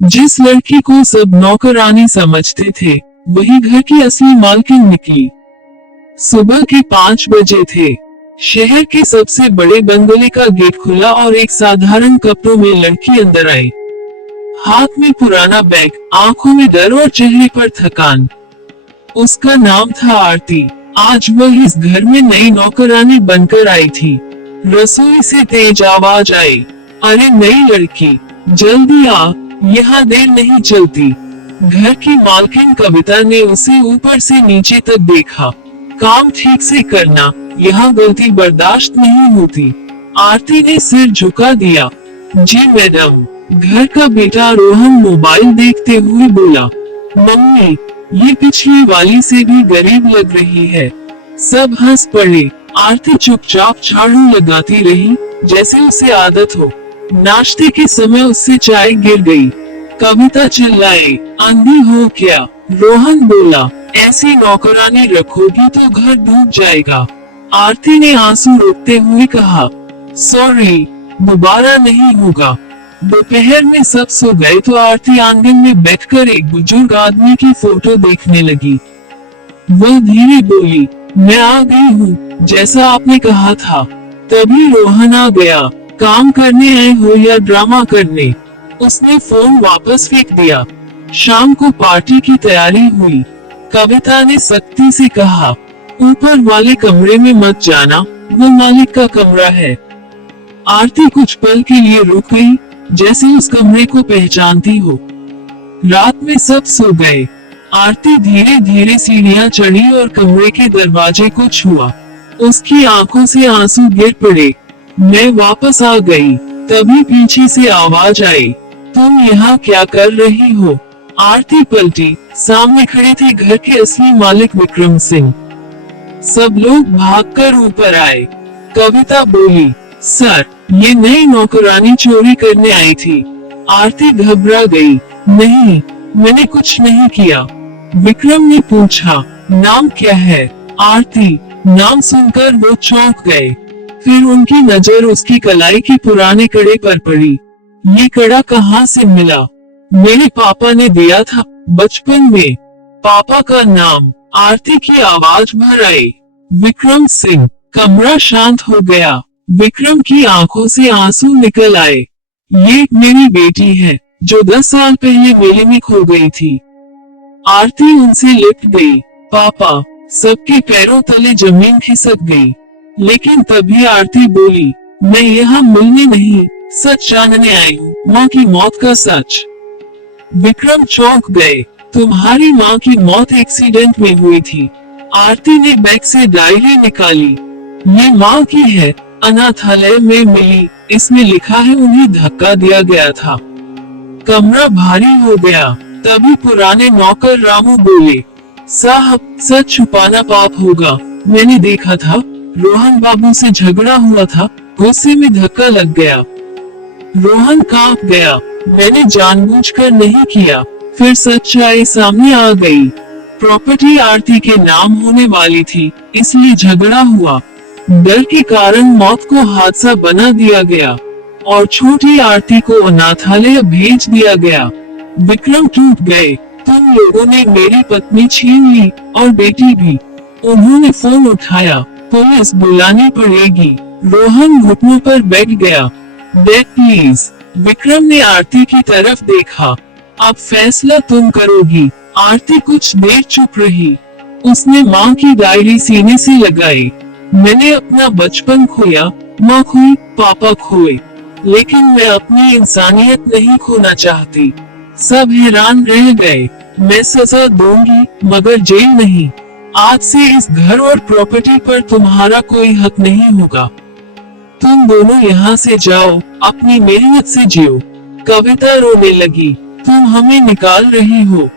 जिस लड़की को सब नौकरानी समझते थे, वही घर की असली मालकिन निकली। सुबह के 5 बजे थे। शहर के सबसे बड़े बंगले का गेट खुला और एक साधारण कपड़ों में लड़की अंदर आई। हाथ में पुराना बैग, आंखों में डर और चेहरे पर थकान। उसका नाम था आरती। आज वह इस घर में नई नौकरानी बनकर आई थी। रसोई से तेज आवाज आई, अरे नई लड़की, जल्दी आ, यहाँ देर नहीं चलती। घर की मालकिन कविता ने उसे ऊपर से नीचे तक देखा। काम ठीक से करना, यहाँ गलती बर्दाश्त नहीं होती। आरती ने सिर झुका दिया। जी मैडम। घर का बेटा रोहन मोबाइल देखते हुए बोला, मम्मी, ये पिछली वाली से भी गरीब लग रही है। सब हंस पड़े। आरती चुपचाप झाड़ू लगाती रही, जैसे उसे आदत हो। नाश्ते के समय उससे चाय गिर गई। कविता चिल्लाई, अंधी हो क्या? रोहन बोला, ऐसी नौकरानी रखोगी तो घर डूब जाएगा। आरती ने आंसू रोकते हुए कहा, सॉरी, दोबारा नहीं होगा। दोपहर में सब सो गए तो आरती आंगन में बैठकर एक बुजुर्ग आदमी की फोटो देखने लगी। वह धीरे बोली, मैं आ गई हूँ, जैसा आपने कहा था। तभी रोहन आ गया। काम करने आए हो या ड्रामा करने? उसने फोन वापस फेंक दिया। शाम को पार्टी की तैयारी हुई। कविता ने सख्ती से कहा, ऊपर वाले कमरे में मत जाना, वो मालिक का कमरा है। आरती कुछ पल के लिए रुक गई, जैसे उस कमरे को पहचानती हो। रात में सब सो गए। आरती धीरे धीरे सीढ़ियां चढ़ी और कमरे के दरवाजे को छुआ। उसकी आंखों से आंसू गिर पड़े। मैं वापस आ गई। तभी पीछे से आवाज आई, तुम यहाँ क्या कर रही हो? आरती पलटी। सामने खड़े थे घर के असली मालिक विक्रम सिंह। सब लोग भागकर ऊपर आए। कविता बोली, सर, ये नई नौकरानी चोरी करने आई थी। आरती घबरा गई। नहीं, मैंने कुछ नहीं किया। विक्रम ने पूछा, नाम क्या है? आरती। नाम सुनकर वो चौंक गए। फिर उनकी नजर उसकी कलाई की पुराने कड़े पर पड़ी। ये कड़ा कहाँ से मिला? मेरे पापा ने दिया था, बचपन में। पापा का नाम? आरती की आवाज भर आई, विक्रम सिंह। कमरा शांत हो गया। विक्रम की आंखों से आंसू निकल आए। ये मेरी बेटी है, जो 10 साल पहले मेले में खो गई थी। आरती उनसे लिपट गई। पापा। सबके पैरों तले जमीन खिसक गई। लेकिन तभी आरती बोली, मैं यहाँ मिलने नहीं, सच जानने आई हूँ, माँ की मौत का सच। विक्रम चौंक गए। तुम्हारी माँ की मौत एक्सीडेंट में हुई थी। आरती ने बैग से डायरी निकाली। ये माँ की है, अनाथालय में मिली। इसमें लिखा है उन्हें धक्का दिया गया था। कमरा भारी हो गया। तभी पुराने नौकर रामू बोले, साहब, सच छुपाना पाप होगा। मैंने देखा था, रोहन बाबू से झगड़ा हुआ था, गुस्से में धक्का लग गया। रोहन कांप गया। मैंने जानबूझकर नहीं किया। फिर सच्चाई सामने आ गई। प्रॉपर्टी आरती के नाम होने वाली थी, इसलिए झगड़ा हुआ। डर के कारण मौत को हादसा बना दिया गया और छोटी आरती को अनाथालय भेज दिया गया। विक्रम टूट गए। तुम लोगों ने मेरी पत्नी छीन ली और बेटी भी। उन्होंने फोन उठाया, पुलिस बुलानी पड़ेगी। रोहन घुटनों पर बैठ गया। Dad please. विक्रम ने आरती की तरफ देखा। अब फैसला तुम करोगी। आरती कुछ देर चुप रही। उसने माँ की डायरी सीने से लगाई। मैंने अपना बचपन खोया, माँ खोई, पापा खोए, लेकिन मैं अपनी इंसानियत नहीं खोना चाहती। सब हैरान रह गए। मैं सजा दूंगी, मगर जेल नहीं। आज से इस घर और प्रॉपर्टी पर तुम्हारा कोई हक नहीं होगा। तुम दोनों यहाँ से जाओ, अपनी मेहनत से जियो। कविता रोने लगी, तुम हमें निकाल रही हो।